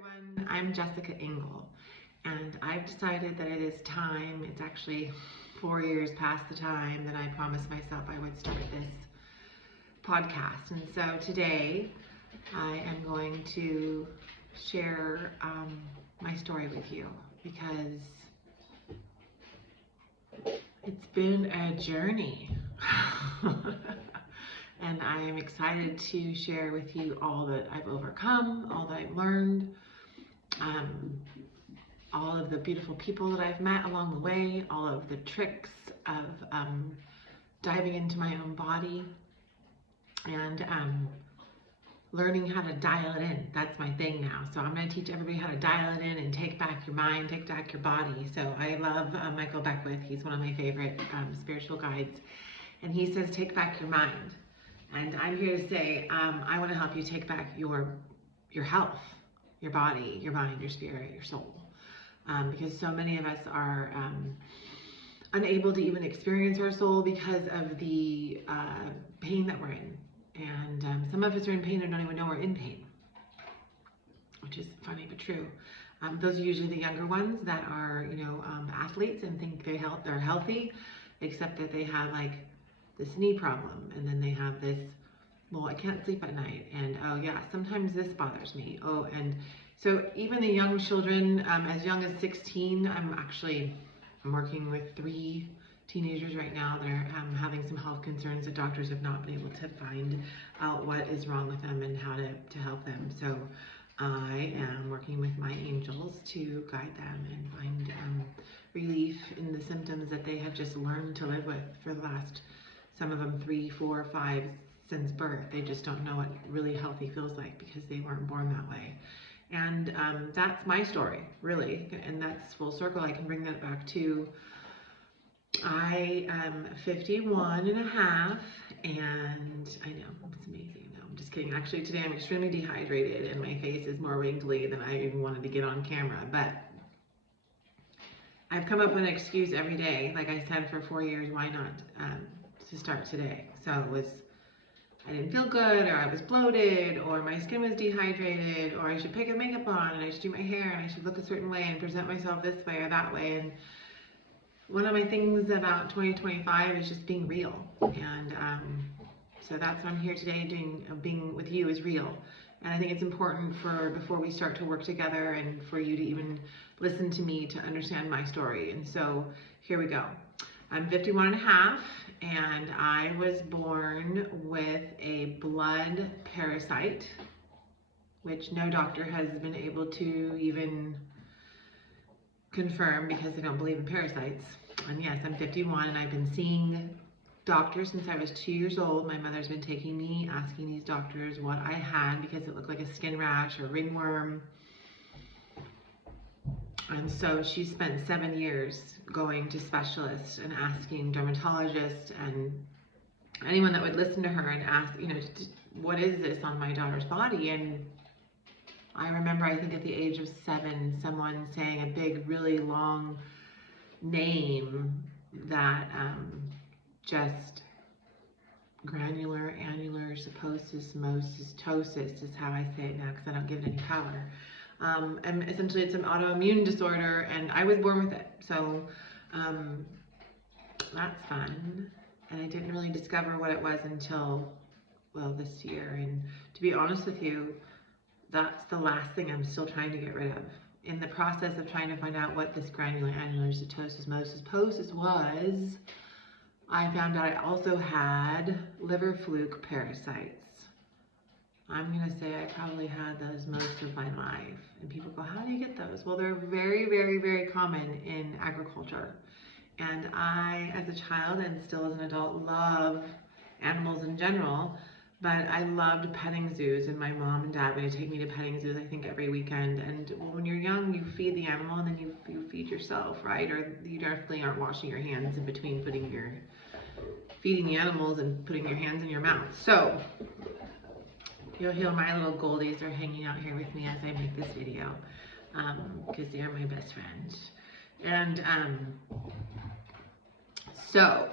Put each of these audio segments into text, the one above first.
everyone, I'm Jessica Engel, and I've decided that it is time. It's actually 4 years past the time that I promised myself I would start this podcast. And so today I am going to share my story with you because it's been a journey. And I am excited to share with you all that I've overcome, all that I've learned, all of the beautiful people that I've met along the way, all of the tricks of diving into my own body and learning how to dial it in. That's my thing now. So I'm going to teach everybody how to dial it in and take back your mind, take back your body. So I love Michael Beckwith. He's one of my favorite spiritual guides. And he says, take back your mind. And I'm here to say, I want to help you take back your health, your body, your mind, your spirit, your soul. Because so many of us are unable to even experience our soul because of the pain that we're in. And some of us are in pain and don't even know we're in pain, which is funny but true. Those are usually the younger ones that are, athletes and think they're healthy, except that they have like this knee problem, and then they have this, well, I can't sleep at night, and oh yeah, sometimes this bothers me. Oh, and so even the young children, as young as 16, I'm working with 3 teenagers right now that are having some health concerns that doctors have not been able to find out what is wrong with them and how to help them. So I am working with my angels to guide them and find relief in the symptoms that they have just learned to live with for the last, some of them 3, 4, 5 since birth. They just don't know what really healthy feels like because they weren't born that way. And that's my story, really. And that's full circle. I can bring that back to, I am 51 and a half, and I know, it's amazing. No, I'm just kidding. Actually, today I'm extremely dehydrated and my face is more wrinkly than I even wanted to get on camera. But I've come up with an excuse every day, like I said, for 4 years, why not to start today. So it was, I didn't feel good, or I was bloated, or my skin was dehydrated, or I should pick a makeup on, and I should do my hair, and I should look a certain way, and present myself this way or that way. And one of my things about 2025 is just being real. And so that's what I'm here today doing, being with you is real. And I think it's important before we start to work together and for you to even listen to me to understand my story. And so here we go. I'm 51 and a half, and I was born with a blood parasite, which no doctor has been able to even confirm because they don't believe in parasites. And yes, I'm 51 and I've been seeing doctors since I was 2 years old. My mother's been taking me, asking these doctors what I had because it looked like a skin rash or ringworm. And so she spent 7 years going to specialists and asking dermatologists and anyone that would listen to her and ask, what is this on my daughter's body? And I remember, I think at the age of 7, someone saying a big, really long name that just granular, annular, ptosis is how I say it now because I don't give it any power. And essentially it's an autoimmune disorder, and I was born with it. So that's fun. And I didn't really discover what it was until, well, this year. And to be honest with you, that's the last thing I'm still trying to get rid of. In the process of trying to find out what this granular annular ptosis was, I found out I also had liver fluke parasites. I'm gonna say I probably had those most of my life. And people go, how do you get those? Well, they're very, very, very common in agriculture. And I, as a child and still as an adult, love animals in general. But I loved petting zoos, and my mom and dad would take me to petting zoos, I think, every weekend. And when you're young, you feed the animal and then you feed yourself, right? Or you definitely aren't washing your hands in between feeding the animals and putting your hands in your mouth. So you'll hear my little goldies are hanging out here with me as I make this video because they're my best friend. And so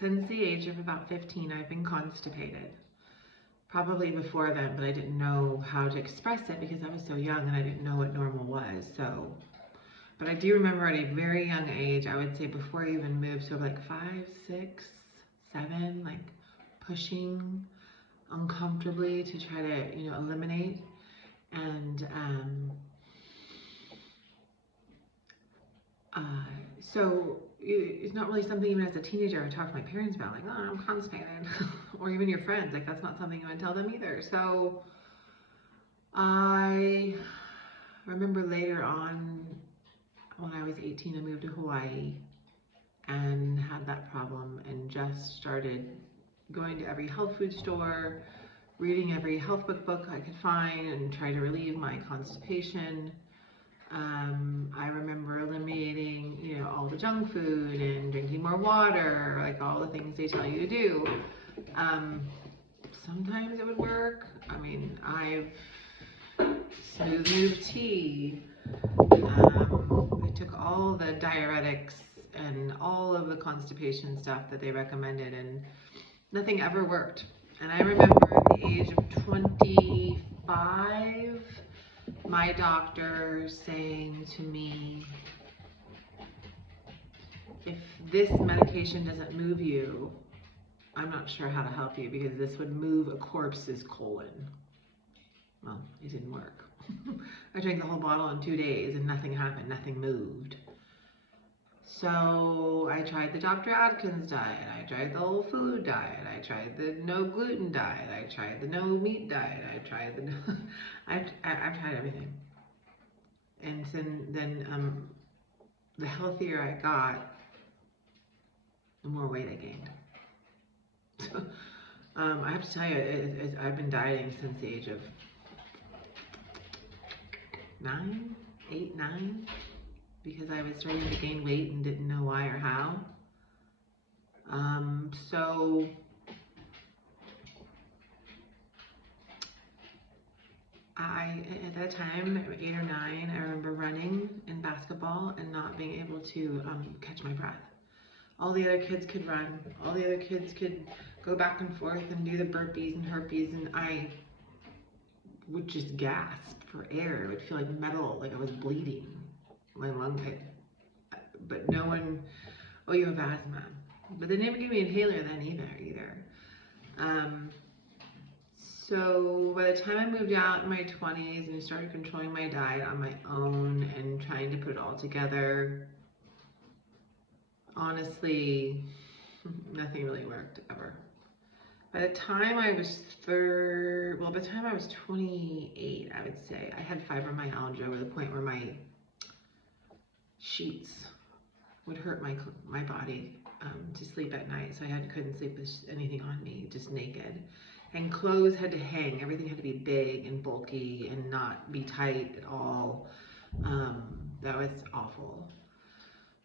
since the age of about 15, I've been constipated. probably before then, but I didn't know how to express it because I was so young and I didn't know what normal was. So, but I do remember at a very young age, I would say before I even moved, so like 5, 6, 7, like pushing uncomfortably to try to, eliminate. And so it's not really something even as a teenager I talk to my parents about, like, oh, I'm constipated, or even your friends, like that's not something you want to tell them either. So I remember later on when I was 18, I moved to Hawaii and had that problem and just started going to every health food store, reading every health book I could find and try to relieve my constipation. I remember eliminating, all the junk food and drinking more water, like all the things they tell you to do. Sometimes it would work. I mean, I've smooth move tea. I took all the diuretics and all of the constipation stuff that they recommended, and nothing ever worked. And I remember at the age of 25, my doctor saying to me, if this medication doesn't move you, I'm not sure how to help you because this would move a corpse's colon. Well, it didn't work. I drank the whole bottle in 2 days and nothing happened, nothing moved. So I tried the Dr. Atkins diet, I tried the whole food diet, I tried the no gluten diet, I tried the no meat diet, I tried the I've tried everything. And then the healthier I got, the more weight I gained. I have to tell you, I've been dieting since the age of 8, 9, because I was starting to gain weight and didn't know why or how. So at that time, 8 or 9, I remember running in basketball and not being able to catch my breath. All the other kids could run. All the other kids could go back and forth and do the burpees and herpees, and I would just gasp for air. It would feel like metal, like I was bleeding. My lung pit. But no one, oh, you have asthma. But they never gave me an inhaler then either. So by the time I moved out in my 20s and started controlling my diet on my own and trying to put it all together, honestly, nothing really worked ever. By the time I was 28, I would say, I had fibromyalgia to the point where my sheets would hurt my body to sleep at night, so I couldn't sleep with anything on me, just naked. And clothes had to hang. Everything had to be big and bulky and not be tight at all. That was awful.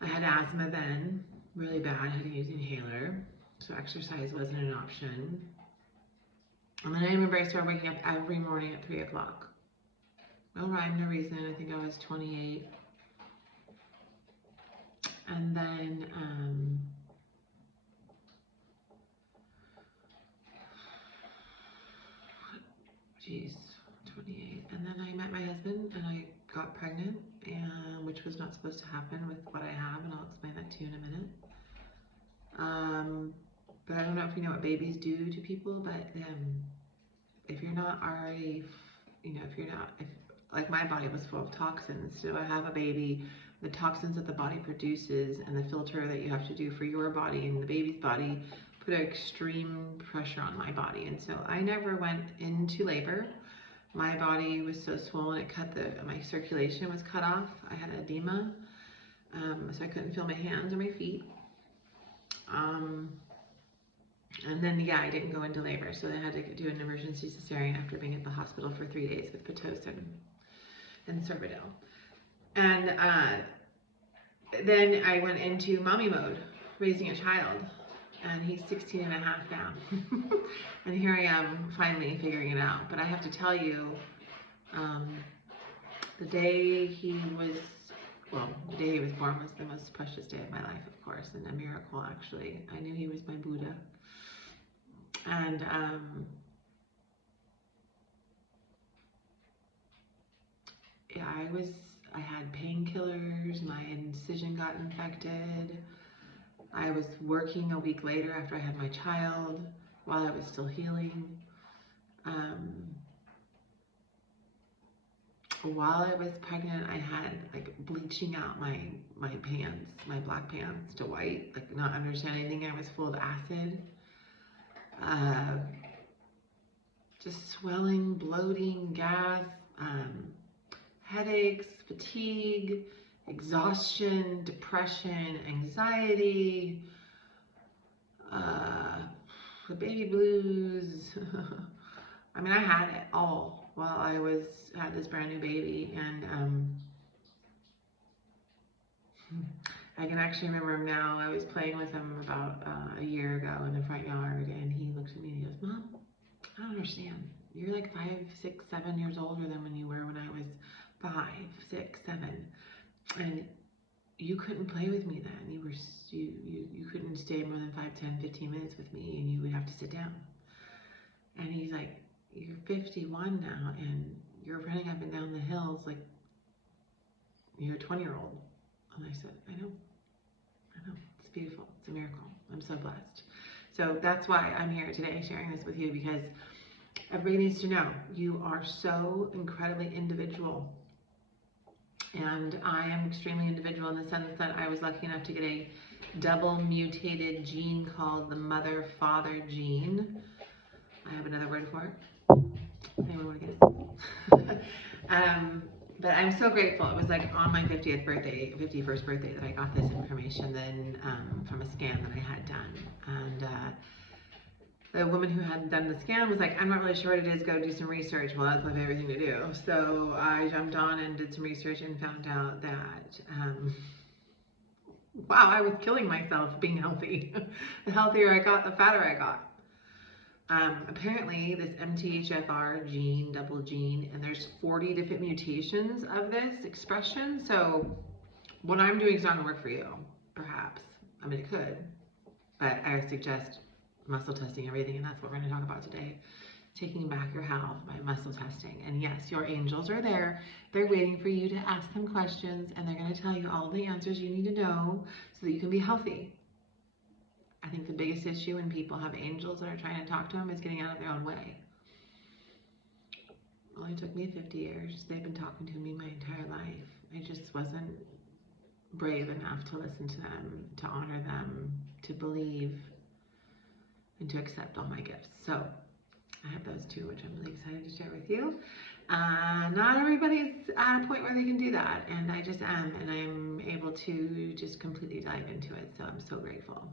I had asthma then, really bad. I had to use an inhaler, so exercise wasn't an option. And then I remember I started waking up every morning at 3 o'clock. No rhyme, no reason. I think I was 28. And then, 28. And then I met my husband and I got pregnant, and which was not supposed to happen with what I have, and I'll explain that to you in a minute. But I don't know if you know what babies do to people, but if you're not already, if like my body was full of toxins, so I have a baby, the toxins that the body produces and the filter that you have to do for your body and the baby's body put extreme pressure on my body. And so I never went into labor. My body was so swollen, my circulation was cut off. I had edema, so I couldn't feel my hands or my feet. And then, I didn't go into labor, so they had to do an emergency cesarean after being at the hospital for 3 days with Pitocin and Cervidil. And then I went into mommy mode, raising a child, and he's 16 and a half now. And here I am finally figuring it out. But I have to tell you, the day he was born was the most precious day of my life, of course, and a miracle, actually. I knew he was my Buddha. And I had painkillers, my incision got infected. I was working a week later after I had my child while I was still healing. While I was pregnant, I had like bleaching out my pants, my black pants to white, like not understanding anything. I was full of acid. Just swelling, bloating, gas, headaches, fatigue, exhaustion, depression, anxiety, the baby blues. I mean, I had it all while I had this brand new baby, and I can actually remember him now. I was playing with him about a year ago in the front yard, and he looks at me and he goes, "Mom, I don't understand. You're like 5, 6, 7 years older than when you were when I was 5, 6, 7, and you couldn't play with me then. You couldn't stay more than 5, 10, 15 minutes with me, and you would have to sit down." And he's like, "You're 51 now, and you're running up and down the hills like you're a 20-year-old." And I said, I know. It's beautiful. It's a miracle. I'm so blessed. So that's why I'm here today sharing this with you, because everybody needs to know you are so incredibly individual. And I am extremely individual in the sense that I was lucky enough to get a double mutated gene called the mother-father gene. I have another word for it. Anyone want to get it? But I'm so grateful. It was like on my 51st birthday that I got this information then from a scan that I had done. And the woman who had done the scan was like, "I'm not really sure what it is, go do some research." Well, that's my favorite thing to do. So I jumped on and did some research and found out that, wow, I was killing myself being healthy. The healthier I got, the fatter I got. Apparently this MTHFR gene, double gene, and there's 40 different mutations of this expression. So what I'm doing is not gonna work for you, perhaps. I mean, it could, but I suggest muscle testing everything, and that's what we're gonna talk about today. Taking back your health by muscle testing. And yes, your angels are there. They're waiting for you to ask them questions, and they're gonna tell you all the answers you need to know so that you can be healthy. I think the biggest issue when people have angels that are trying to talk to them is getting out of their own way. It only took me 50 years. They've been talking to me my entire life. I just wasn't brave enough to listen to them, to honor them, to believe, and to accept all my gifts. So I have those two, which I'm really excited to share with you. Not everybody's at a point where they can do that, and I just am, and I'm able to just completely dive into it. So I'm so grateful.